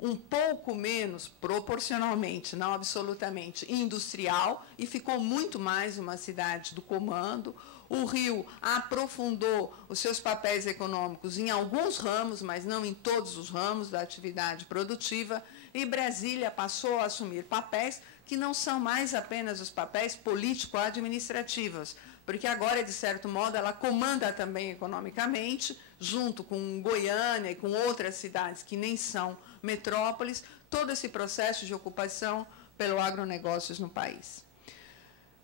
um pouco menos, proporcionalmente, não absolutamente, industrial, e ficou muito mais uma cidade do comando. O Rio aprofundou os seus papéis econômicos em alguns ramos, mas não em todos os ramos da atividade produtiva, e Brasília passou a assumir papéis que não são mais apenas os papéis político-administrativos, porque agora, de certo modo, ela comanda também economicamente, junto com Goiânia e com outras cidades que nem são metrópoles, todo esse processo de ocupação pelo agronegócios no país.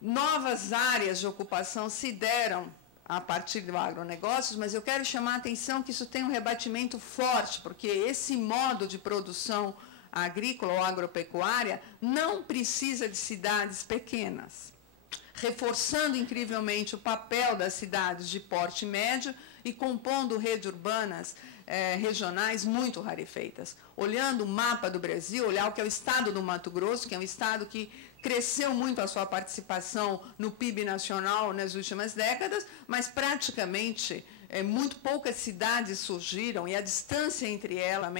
Novas áreas de ocupação se deram a partir do agronegócios, mas eu quero chamar a atenção que isso tem um rebatimento forte, porque esse modo de produção agrícola ou agropecuária não precisa de cidades pequenas, reforçando incrivelmente o papel das cidades de porte médio e compondo redes urbanas regionais muito rarefeitas. Olhando o mapa do Brasil, olhar o que é o estado do Mato Grosso, que é um estado que cresceu muito a sua participação no PIB nacional nas últimas décadas, mas praticamente muito poucas cidades surgiram, e a distância entre elas,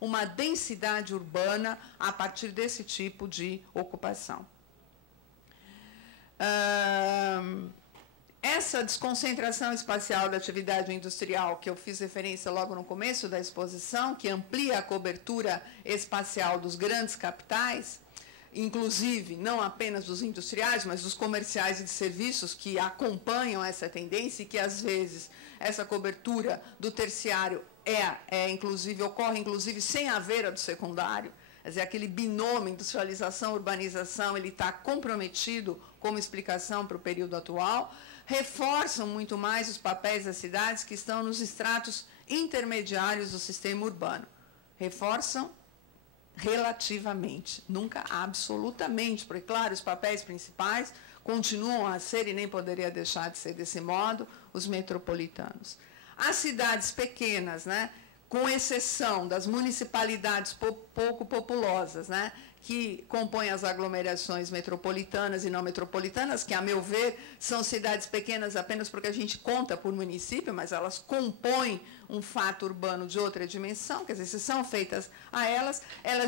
uma densidade urbana a partir desse tipo de ocupação. Essa desconcentração espacial da atividade industrial, que eu fiz referência logo no começo da exposição, que amplia a cobertura espacial dos grandes capitais, inclusive não apenas dos industriais, mas dos comerciais e de serviços que acompanham essa tendência e que, às vezes, essa cobertura do terciário ocorre, inclusive, sem haver a do secundário. Quer dizer, aquele binômio industrialização-urbanização, ele está comprometido como explicação para o período atual, reforçam muito mais os papéis das cidades que estão nos estratos intermediários do sistema urbano. Reforçam relativamente, nunca absolutamente, porque, claro, os papéis principais continuam a ser, e nem poderia deixar de ser desse modo, os metropolitanos. As cidades pequenas, com exceção das municipalidades pouco populosas, que compõem as aglomerações metropolitanas e não metropolitanas, que, a meu ver, são cidades pequenas apenas porque a gente conta por município, mas elas compõem um fato urbano de outra dimensão, quer dizer, se são feitas a elas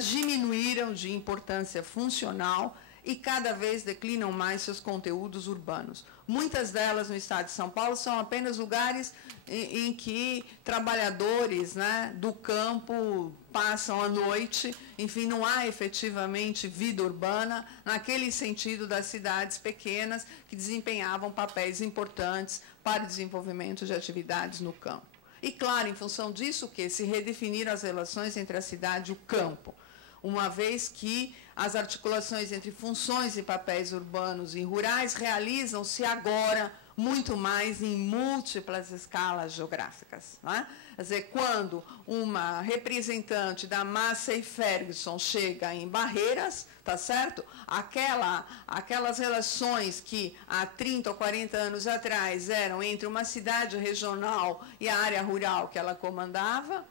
diminuíram de importância funcional e cada vez declinam mais seus conteúdos urbanos. Muitas delas no estado de São Paulo são apenas lugares em que trabalhadores do campo passam a noite, enfim, não há efetivamente vida urbana naquele sentido das cidades pequenas que desempenhavam papéis importantes para o desenvolvimento de atividades no campo. E, claro, em função disso, que se redefiniram as relações entre a cidade e o campo, uma vez que as articulações entre funções e papéis urbanos e rurais realizam-se agora muito mais em múltiplas escalas geográficas. Quer dizer, quando uma representante da Massey Ferguson chega em Barreiras, tá certo? Aquelas relações que há 30 ou 40 anos atrás eram entre uma cidade regional e a área rural que ela comandava,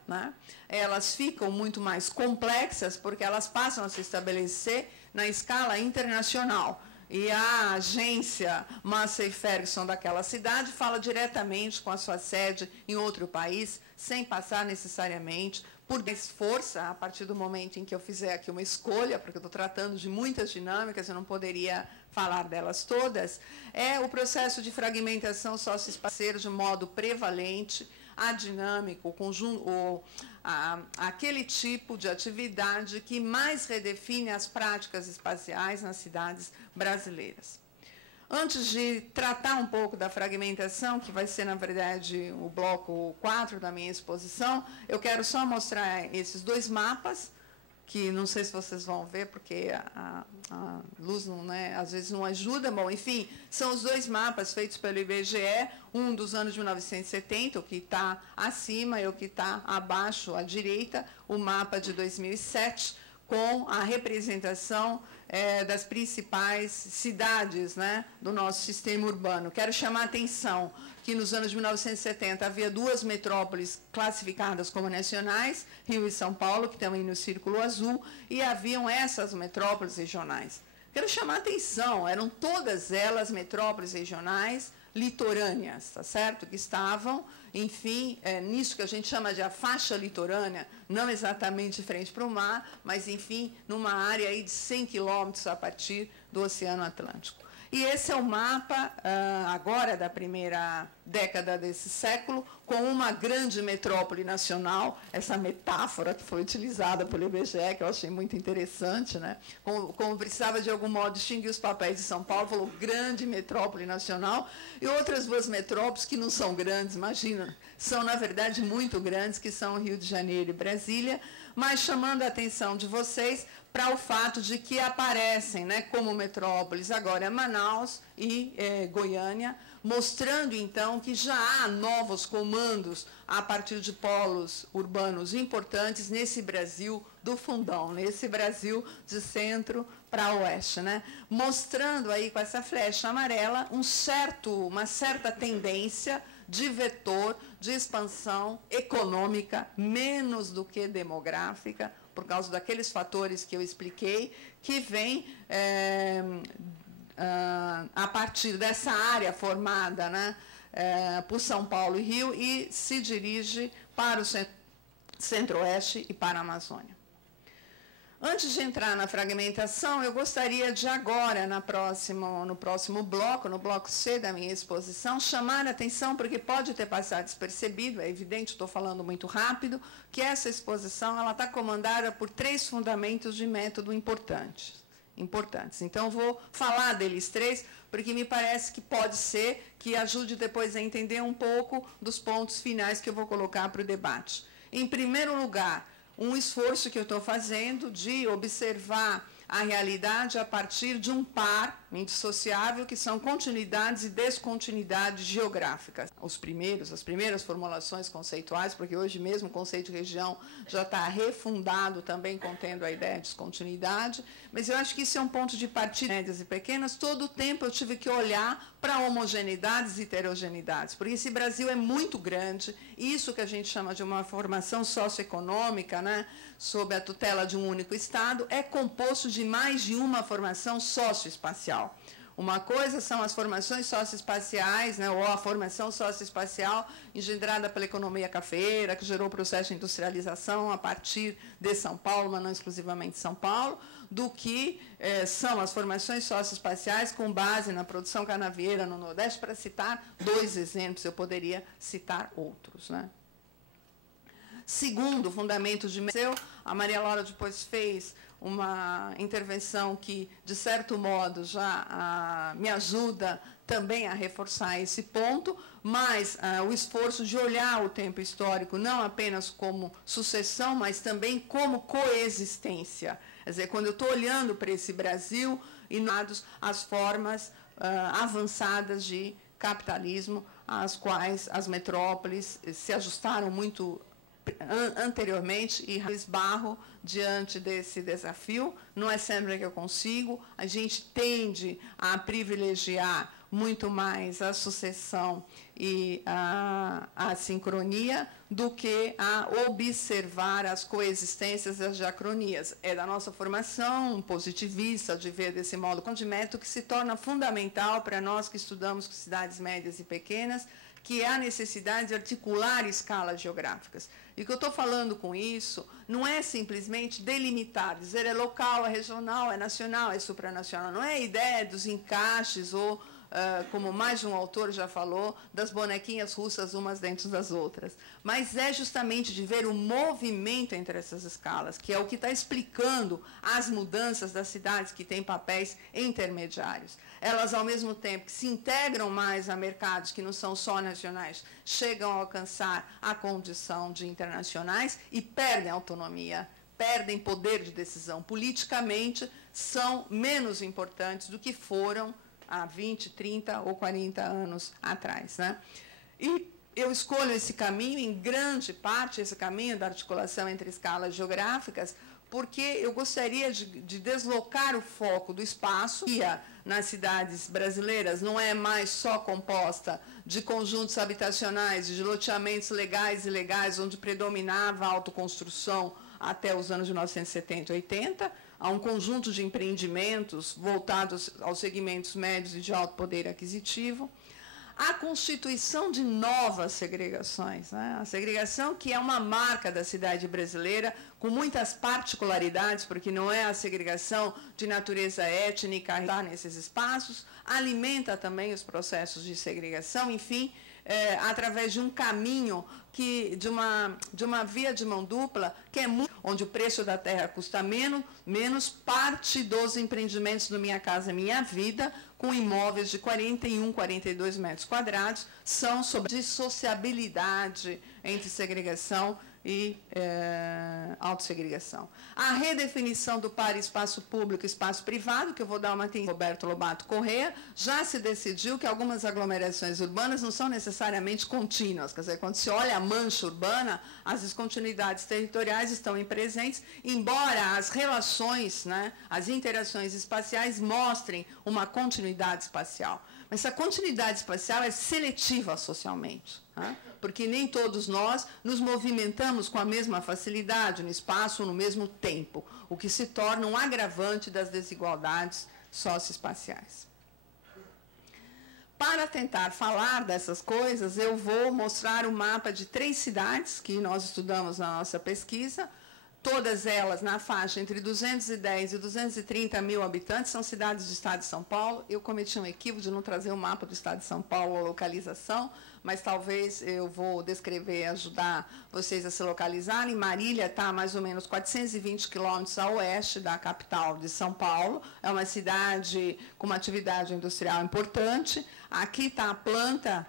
elas ficam muito mais complexas porque elas passam a se estabelecer na escala internacional. E a agência Massey Ferguson daquela cidade fala diretamente com a sua sede em outro país, sem passar necessariamente por força, a partir do momento em que eu fizer aqui uma escolha, porque eu estou tratando de muitas dinâmicas, eu não poderia falar delas todas, é o processo de fragmentação socioespacial de modo prevalente, adinâmico, aquele tipo de atividade que mais redefine as práticas espaciais nas cidades brasileiras. Antes de tratar um pouco da fragmentação, que vai ser, na verdade, o bloco 4 da minha exposição, eu quero só mostrar esses dois mapas, que não sei se vocês vão ver, porque a luz não, às vezes não ajuda. Bom, enfim, são os dois mapas feitos pelo IBGE, um dos anos de 1970, o que está acima e o que está abaixo, à direita, o mapa de 2007, com a representação das principais cidades do nosso sistema urbano. Quero chamar a atenção que nos anos de 1970 havia duas metrópoles classificadas como nacionais, Rio e São Paulo, que estão aí no círculo azul, e haviam essas metrópoles regionais. Quero chamar a atenção, eram todas elas metrópoles regionais, litorâneas, tá certo? Que estavam, enfim, nisso que a gente chama de a faixa litorânea, não exatamente frente para o mar, mas, enfim, numa área aí de 100 quilômetros a partir do Oceano Atlântico. E esse é o mapa, agora, da primeira década desse século, com uma grande metrópole nacional, essa metáfora que foi utilizada pelo IBGE, que eu achei muito interessante, né? Como precisava, de algum modo, distinguir os papéis de São Paulo, falou grande metrópole nacional, e outras duas metrópoles que não são grandes, imagina, são, na verdade, muito grandes, que são Rio de Janeiro e Brasília, mas chamando a atenção de vocês para o fato de que aparecem, né, como metrópoles agora Manaus e Goiânia, mostrando, então, que já há novos comandos a partir de polos urbanos importantes nesse Brasil do fundão, nesse Brasil de centro para oeste, né? Mostrando aí com essa flecha amarela uma certa tendência de vetor de expansão econômica, menos do que demográfica, por causa daqueles fatores que eu expliquei, que vem a partir dessa área formada, né, por São Paulo e Rio, e se dirige para o centro-oeste e para a Amazônia. Antes de entrar na fragmentação, eu gostaria de agora, no próximo bloco, no bloco C da minha exposição, chamar a atenção, porque pode ter passado despercebido, é evidente, estou falando muito rápido, que essa exposição está comandada por 3 fundamentos de método importantes. Então, vou falar deles 3, porque me parece que pode ser que ajude depois a entender um pouco dos pontos finais que eu vou colocar para o debate. Em primeiro lugar, um esforço que eu estou fazendo de observar a realidade a partir de um par indissociável, que são continuidades e descontinuidades geográficas. As primeiras formulações conceituais, porque hoje mesmo o conceito de região já está refundado, também contendo a ideia de descontinuidade, mas eu acho que isso é um ponto de partida. Médias e pequenas, todo o tempo eu tive que olhar para homogeneidades e heterogeneidades, porque esse Brasil é muito grande, isso que a gente chama de uma formação socioeconômica, né, sob a tutela de um único Estado, é composto de mais de uma formação socioespacial. Uma coisa são as formações socioespaciais, né, ou a formação socioespacial engendrada pela economia cafeeira, que gerou o processo de industrialização a partir de São Paulo, mas não exclusivamente São Paulo, do que são as formações socioespaciais com base na produção canavieira no Nordeste, para citar 2 exemplos, eu poderia citar outros, né? Segundo fundamento de Merceu, a Maria Laura depois fez uma intervenção que, de certo modo, já me ajuda também a reforçar esse ponto, mas o esforço de olhar o tempo histórico não apenas como sucessão, mas também como coexistência. Quer dizer, quando eu estou olhando para esse Brasil, e as formas avançadas de capitalismo, às quais as metrópoles se ajustaram muito anteriormente, e esbarro diante desse desafio. Não é sempre que eu consigo, a gente tende a privilegiar muito mais a sucessão e a sincronia do que a observar as coexistências e as diacronias. É da nossa formação positivista de ver desse modo de método que se torna fundamental para nós que estudamos com cidades médias e pequenas, que é a necessidade de articular escalas geográficas. E o que eu estou falando com isso não é simplesmente delimitar, dizer é local, é regional, é nacional, é supranacional. Não é a ideia dos encaixes ou, como mais de um autor já falou, das bonequinhas russas umas dentro das outras. Mas é justamente de ver o movimento entre essas escalas, que é o que está explicando as mudanças das cidades que têm papéis intermediários. Elas, ao mesmo tempo que se integram mais a mercados que não são só nacionais, chegam a alcançar a condição de internacionais e perdem autonomia, perdem poder de decisão. Politicamente, são menos importantes do que foram há 20, 30 ou 40 anos atrás, né? E eu escolho esse caminho, em grande parte, esse caminho da articulação entre escalas geográficas, porque eu gostaria de deslocar o foco do espaço, que nas cidades brasileiras não é mais só composta de conjuntos habitacionais, de loteamentos legais e ilegais, onde predominava a autoconstrução até os anos de 1970 e 80, há um conjunto de empreendimentos voltados aos segmentos médios e de alto poder aquisitivo. a constituição de novas segregações, né? A segregação que é uma marca da cidade brasileira, com muitas particularidades, porque não é a segregação de natureza étnica nesses espaços, alimenta também os processos de segregação, enfim, através de um caminho de uma via de mão dupla, que é muito, onde o preço da terra custa menos parte dos empreendimentos do Minha Casa Minha Vida, com imóveis de 41, 42 metros quadrados, são sobre dissociabilidade entre segregação e autossegregação. A redefinição do par espaço público e espaço privado, que eu vou dar uma atenção, Roberto Lobato Corrêa, já se decidiu que algumas aglomerações urbanas não são necessariamente contínuas, quer dizer, quando se olha a mancha urbana, as descontinuidades territoriais estão presentes, embora as relações, né, as interações espaciais mostrem uma continuidade espacial. Mas essa continuidade espacial é seletiva socialmente, né? Porque nem todos nós nos movimentamos com a mesma facilidade no espaço ou no mesmo tempo, o que se torna um agravante das desigualdades socioespaciais. Para tentar falar dessas coisas, eu vou mostrar um mapa de 3 cidades que nós estudamos na nossa pesquisa, todas elas na faixa entre 210 e 230 mil habitantes, são cidades do estado de São Paulo. Eu cometi um equívoco de não trazer o mapa do estado de São Paulo, a localização, mas talvez eu vou descrever, ajudar vocês a se localizarem. Marília está a mais ou menos 420 quilômetros a oeste da capital de São Paulo, é uma cidade com uma atividade industrial importante. Aqui está a planta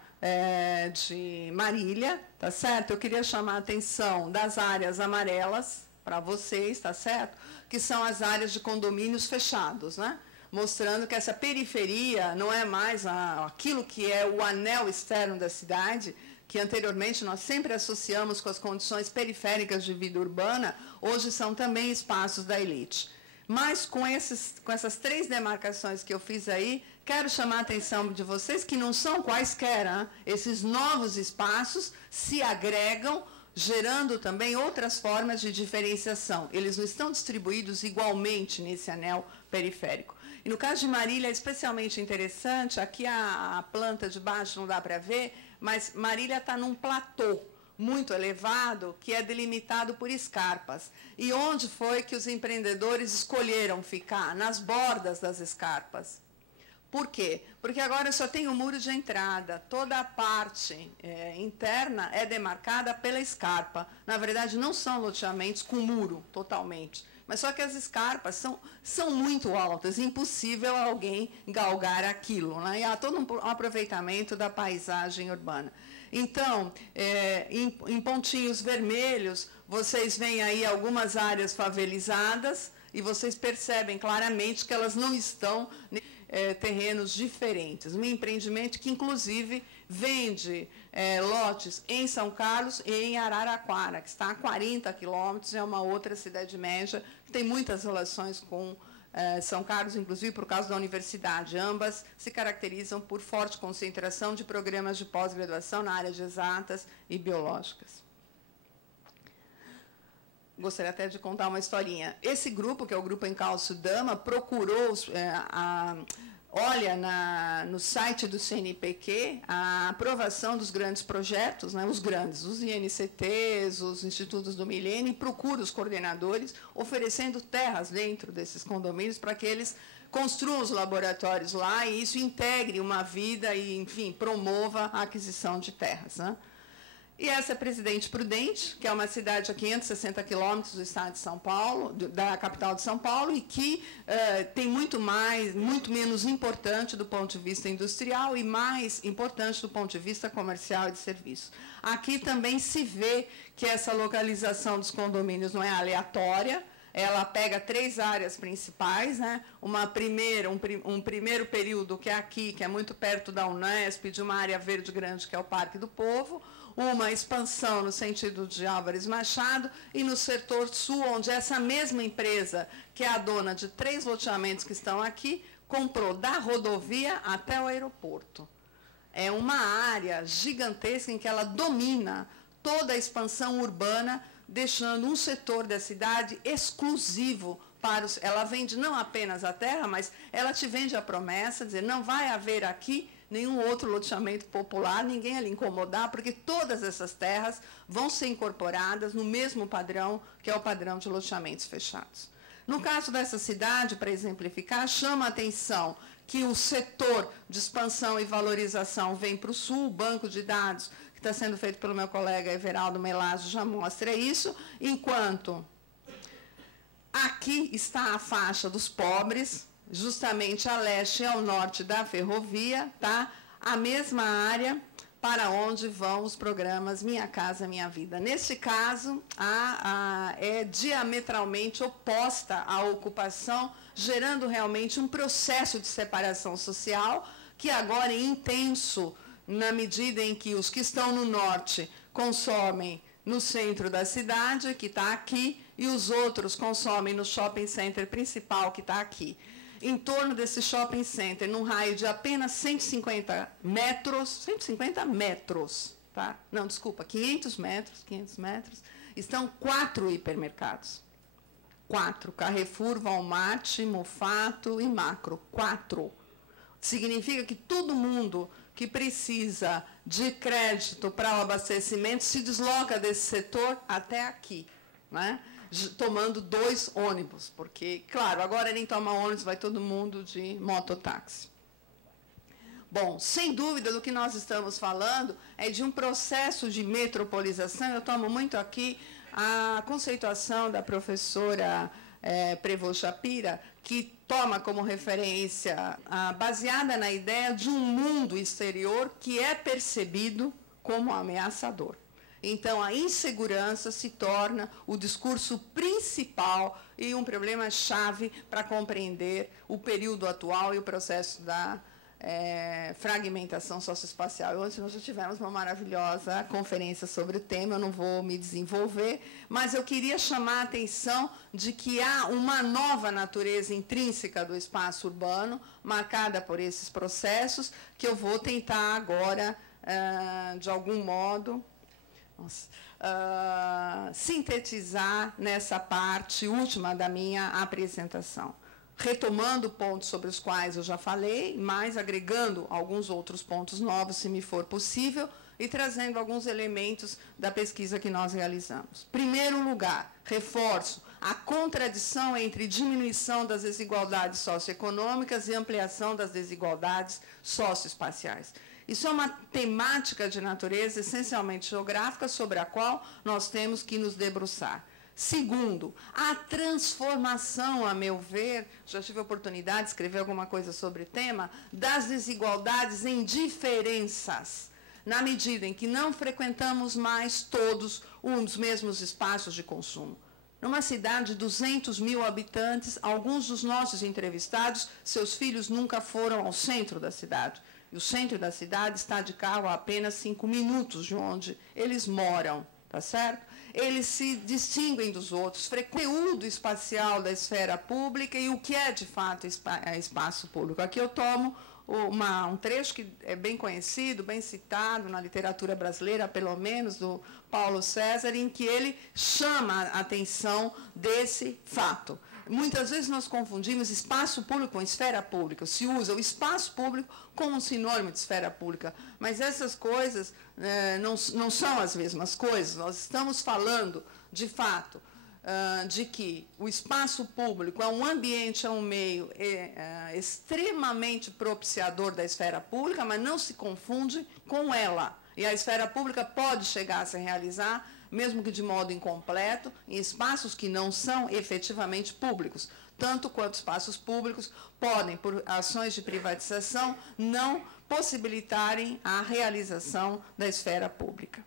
de Marília, tá certo? Eu queria chamar a atenção das áreas amarelas, para vocês, tá certo? Que são as áreas de condomínios fechados, né? Mostrando que essa periferia não é mais aquilo que é o anel externo da cidade, que anteriormente nós sempre associamos com as condições periféricas de vida urbana, hoje são também espaços da elite. Mas com essas 3 demarcações que eu fiz aí, quero chamar a atenção de vocês que não são quaisquer, hein? Esses novos espaços se agregam, gerando também outras formas de diferenciação. Eles não estão distribuídos igualmente nesse anel periférico. E no caso de Marília é especialmente interessante, aqui a planta de baixo não dá para ver, mas Marília está num platô muito elevado, que é delimitado por escarpas. E onde foi que os empreendedores escolheram ficar? Nas bordas das escarpas. Por quê? Porque agora só tem o muro de entrada, toda a parte interna é demarcada pela escarpa. Na verdade, não são loteamentos com muro, totalmente. Mas só que as escarpas são muito altas, impossível alguém galgar aquilo, né? E há todo um aproveitamento da paisagem urbana. Então, em pontinhos vermelhos, vocês veem aí algumas áreas favelizadas e vocês percebem claramente que elas não estão terrenos diferentes. Um empreendimento que, inclusive, vende lotes em São Carlos e em Araraquara, que está a 40 quilômetros, é uma outra cidade média, que tem muitas relações com São Carlos, inclusive por causa da universidade. Ambas se caracterizam por forte concentração de programas de pós-graduação na área de exatas e biológicas. Gostaria até de contar uma historinha. Esse grupo, que é o Grupo Encalço Dama, procurou, olha no site do CNPq a aprovação dos grandes projetos, né, os grandes, os INCTs, os Institutos do Milênio, e procura os coordenadores, oferecendo terras dentro desses condomínios para que eles construam os laboratórios lá e isso integre uma vida e, enfim, promova a aquisição de terras, né? E essa é Presidente Prudente, que é uma cidade a 560 quilômetros do estado de São Paulo, da capital de São Paulo, e que tem muito menos importante do ponto de vista industrial e mais importante do ponto de vista comercial e de serviços. Aqui também se vê que essa localização dos condomínios não é aleatória, ela pega 3 áreas principais, né? Um primeiro período, que é aqui, que é muito perto da Unesp, de uma área verde grande, que é o Parque do Povo, uma expansão no sentido de Álvares Machado, e no setor sul, onde essa mesma empresa, que é a dona de 3 loteamentos que estão aqui, comprou da rodovia até o aeroporto. É uma área gigantesca em que ela domina toda a expansão urbana, deixando um setor da cidade exclusivo para os... Ela vende não apenas a terra, mas ela te vende a promessa, dizer, não vai haver aqui nenhum outro loteamento popular, ninguém a lhe incomodar, porque todas essas terras vão ser incorporadas no mesmo padrão, que é o padrão de loteamentos fechados. No caso dessa cidade, para exemplificar, chama a atenção que o setor de expansão e valorização vem para o sul, o banco de dados, que está sendo feito pelo meu colega Everaldo Melazzo, já mostra isso, enquanto aqui está a faixa dos pobres, justamente a leste e ao norte da ferrovia, tá? A mesma área para onde vão os programas Minha Casa Minha Vida. Neste caso, é diametralmente oposta à ocupação, gerando realmente um processo de separação social, que agora é intenso, na medida em que os que estão no norte consomem no centro da cidade, que está aqui, e os outros consomem no shopping center principal, que está aqui. Em torno desse shopping center, num raio de apenas 150 metros, tá? Não, desculpa, 500 metros, estão 4 hipermercados. 4, Carrefour, Walmart, Mufato e Macro, 4. Significa que todo mundo que precisa de crédito para o abastecimento se desloca desse setor até aqui, né? Tomando 2 ônibus, porque, claro, agora nem toma ônibus, vai todo mundo de mototáxi. Bom, sem dúvida, do que nós estamos falando é de um processo de metropolização. Eu tomo muito aqui a conceituação da professora Prevost Shapira, que toma como referência, baseada na ideia de um mundo exterior que é percebido como ameaçador. Então, a insegurança se torna o discurso principal e um problema-chave para compreender o período atual e o processo da fragmentação socioespacial. Ontem nós já tivemos uma maravilhosa conferência sobre o tema, eu não vou me desenvolver, mas eu queria chamar a atenção de que há uma nova natureza intrínseca do espaço urbano, marcada por esses processos, que eu vou tentar agora, de algum modo, sintetizar nessa parte última da minha apresentação, retomando pontos sobre os quais eu já falei, mas agregando alguns outros pontos novos, se me for possível, e trazendo alguns elementos da pesquisa que nós realizamos. Primeiro lugar, reforço a contradição entre diminuição das desigualdades socioeconômicas e ampliação das desigualdades socioespaciais. Isso é uma temática de natureza essencialmente geográfica sobre a qual nós temos que nos debruçar. Segundo, a transformação, a meu ver, já tive a oportunidade de escrever alguma coisa sobre o tema, das desigualdades em diferenças, na medida em que não frequentamos mais todos os mesmos espaços de consumo. Numa cidade de 200 mil habitantes, alguns dos nossos entrevistados, seus filhos nunca foram ao centro da cidade. E o centro da cidade está de carro a apenas 5 minutos de onde eles moram, tá certo? Eles se distinguem dos outros, conteúdo espacial da esfera pública e o que é, de fato, espaço público. Aqui eu tomo um trecho que é bem conhecido, bem citado na literatura brasileira, pelo menos, do Paulo César, em que ele chama a atenção desse fato. Muitas vezes nós confundimos espaço público com esfera pública. Se usa o espaço público como um sinônimo de esfera pública. Mas essas coisas não são as mesmas coisas. Nós estamos falando, de fato, de que o espaço público é um ambiente, é um meio extremamente propiciador da esfera pública, mas não se confunde com ela. E a esfera pública pode chegar a se realizar, mesmo que de modo incompleto, em espaços que não são efetivamente públicos, tanto quanto espaços públicos podem, por ações de privatização, não possibilitarem a realização da esfera pública.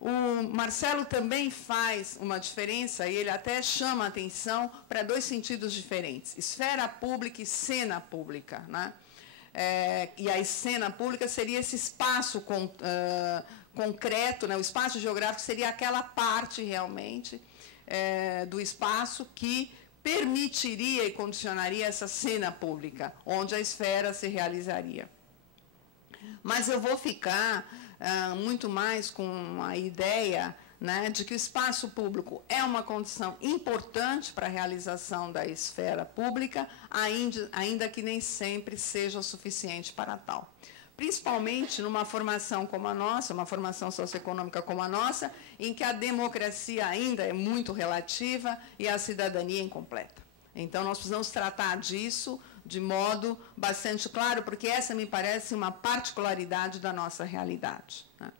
O Marcelo também faz uma diferença, e ele até chama a atenção para 2 sentidos diferentes, esfera pública e cena pública, né? E a cena pública seria esse espaço concreto, né? O espaço geográfico seria aquela parte realmente do espaço que permitiria e condicionaria essa cena pública, onde a esfera se realizaria. Mas eu vou ficar muito mais com a ideia, né, de que o espaço público é uma condição importante para a realização da esfera pública, ainda que nem sempre seja o suficiente para tal. principalmente numa formação como a nossa, uma formação socioeconômica como a nossa, em que a democracia ainda é muito relativa e a cidadania é incompleta. Então, nós precisamos tratar disso de modo bastante claro, porque essa me parece uma particularidade da nossa realidade, né?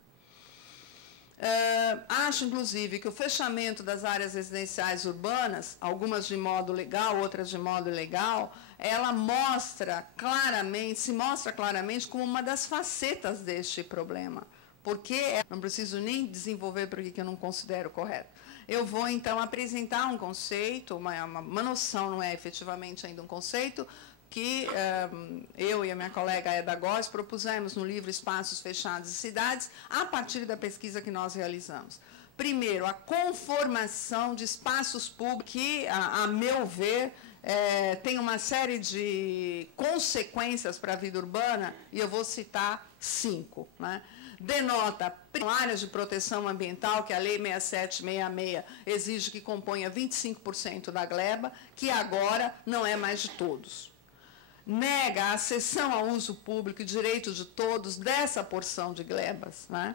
Acho, inclusive, que o fechamento das áreas residenciais urbanas, algumas de modo legal, outras de modo ilegal, ela se mostra claramente como uma das facetas deste problema. Porque, não preciso nem desenvolver porque eu não considero correto. Eu vou, então, apresentar um conceito, uma noção, não é efetivamente ainda um conceito, que eu e a minha colega Eda Góes propusemos no livro Espaços Fechados e Cidades, a partir da pesquisa que nós realizamos. Primeiro, a conformação de espaços públicos que, a meu ver, tem uma série de consequências para a vida urbana, e eu vou citar 5, né? Denota áreas de proteção ambiental, que a Lei 6766 exige que componha 25% da gleba, que agora não é mais de todos. Nega a cessão ao uso público e direito de todos dessa porção de glebas, né?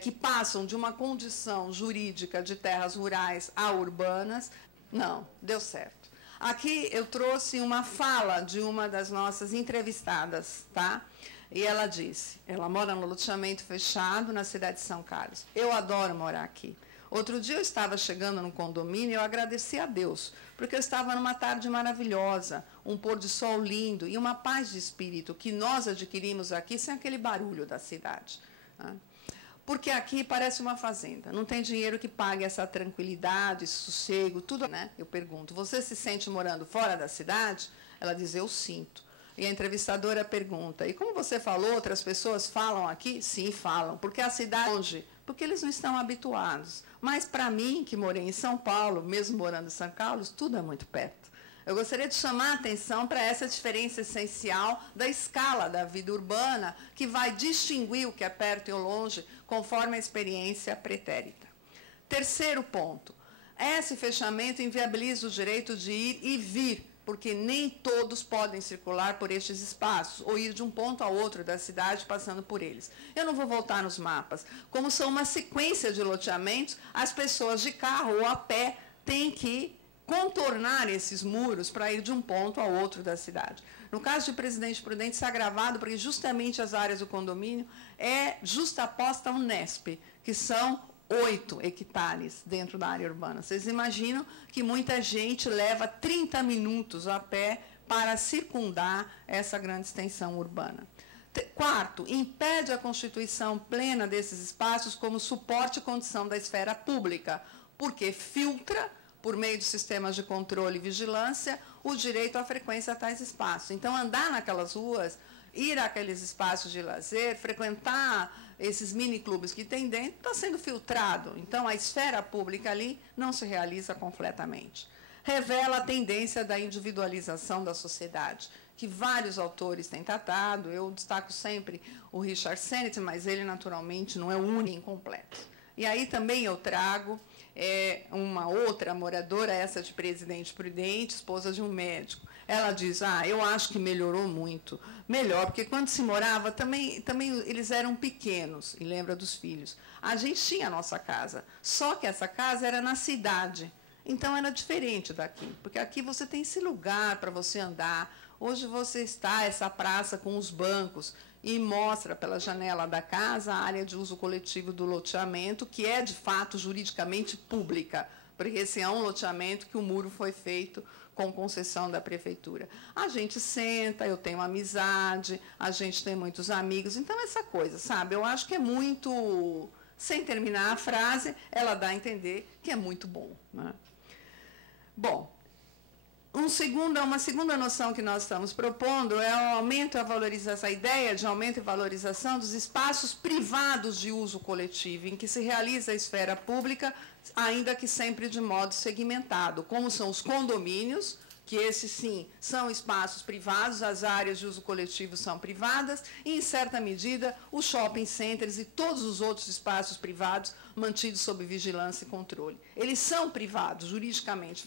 Que passam de uma condição jurídica de terras rurais a urbanas. Não, deu certo. Aqui eu trouxe uma fala de uma das nossas entrevistadas, tá? E ela disse, ela mora no loteamento fechado na cidade de São Carlos. Eu adoro morar aqui. Outro dia eu estava chegando no condomínio e eu agradeci a Deus, porque eu estava numa tarde maravilhosa, um pôr de sol lindo e uma paz de espírito que nós adquirimos aqui sem aquele barulho da cidade, né? Porque aqui parece uma fazenda, não tem dinheiro que pague essa tranquilidade, esse sossego, tudo, né? Eu pergunto, você se sente morando fora da cidade? Ela diz, eu sinto. E a entrevistadora pergunta, e como você falou, outras pessoas falam aqui? Sim, falam, porque a cidade é longe, porque eles não estão habituados. Mas para mim, que morei em São Paulo, mesmo morando em São Carlos, tudo é muito perto. Eu gostaria de chamar a atenção para essa diferença essencial da escala da vida urbana, que vai distinguir o que é perto e o longe, conforme a experiência pretérita. Terceiro ponto, esse fechamento inviabiliza o direito de ir e vir, porque nem todos podem circular por estes espaços, ou ir de um ponto a outro da cidade passando por eles. Eu não vou voltar nos mapas. Como são uma sequência de loteamentos, as pessoas de carro ou a pé têm que contornar esses muros para ir de um ponto a outro da cidade. No caso de Presidente Prudente, isso é agravado porque justamente as áreas do condomínio é justaposta ao Unesp, que são 8 hectares dentro da área urbana. Vocês imaginam que muita gente leva 30 minutos a pé para circundar essa grande extensão urbana. Quarto, impede a constituição plena desses espaços como suporte e condição da esfera pública, porque filtra, por meio de sistemas de controle e vigilância, o direito à frequência a tais espaços. Então, andar naquelas ruas, ir àqueles espaços de lazer, frequentar esses mini-clubes que tem dentro, está sendo filtrado. Então, a esfera pública ali não se realiza completamente. Revela a tendência da individualização da sociedade, que vários autores têm tratado. Eu destaco sempre o Richard Sennett, mas ele, naturalmente, não é o único incompleto. E aí também eu trago uma outra moradora, essa de Presidente Prudente, esposa de um médico. Ela diz, eu acho que melhorou muito. Melhor, porque quando se morava, também eles eram pequenos, e lembra dos filhos. A gente tinha a nossa casa, só que essa casa era na cidade. Então, era diferente daqui, porque aqui você tem esse lugar para você andar. Hoje você está, essa praça com os bancos, e mostra pela janela da casa a área de uso coletivo do loteamento, que é, de fato, juridicamente pública, porque esse é um loteamento que o muro foi feito com concessão da prefeitura. A gente senta, eu tenho amizade, a gente tem muitos amigos, então essa coisa, sabe? Eu acho que é muito, sem terminar a frase, ela dá a entender que é muito bom, né? Bom, uma segunda noção que nós estamos propondo é o aumento e a valorização, a ideia de aumento e valorização dos espaços privados de uso coletivo, em que se realiza a esfera pública, ainda que sempre de modo segmentado, como são os condomínios, que esses, sim, são espaços privados, as áreas de uso coletivo são privadas, e, em certa medida, os shopping centers e todos os outros espaços privados mantidos sob vigilância e controle. Eles são privados, juridicamente